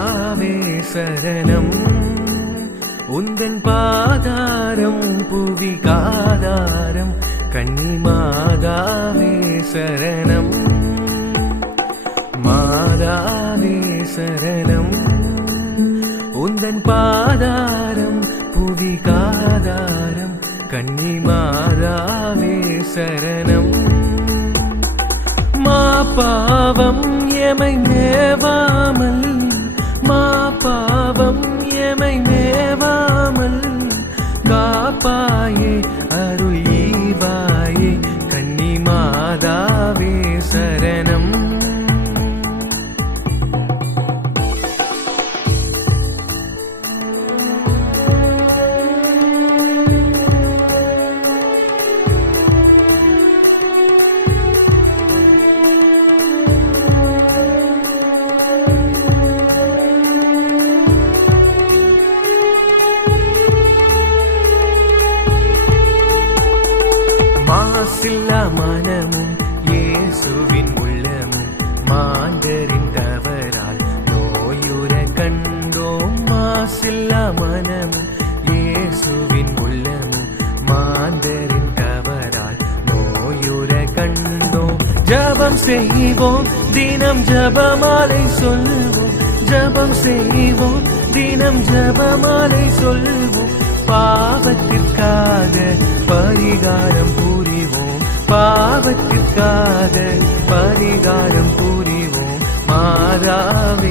ராமே சரணம். உந்தன் பாதாரம் புவி காதாரம். கன்னி மாதாவே சரணம். மாதாவே சரணம். உந்தன் பாதாரம் புவி காதாரம். கன்னி மாதாவே சரணம். மா பாவம் எமை நேவாமல் அம்மா பாவம் எமை மேவாமல் காப்பாயே அருள் ஈவாயே கன்னி மாதாவே சரண மாசில்லா மனமும் இயேசுவின் உள்ளமும் மாந்தரின் தவறால் நோயுற கண்டோம். மாசில்லா மனமும் இயேசுவின் உள்ளமும் மாந்தரின் தவறால் நோயுற கண்டோம். ஜபம் செய்வோம் தினம் ஜபமாலை சொல்லுவோம் ஜபம் செய்வோம் தினம் ஜபமாலை சொல்லுவோம் பாவத்திற்காக பரிகாரம் புரிவோம் பாவத்திற்காக பரிகாரம் புரிவோம் மாதாவே சரணம்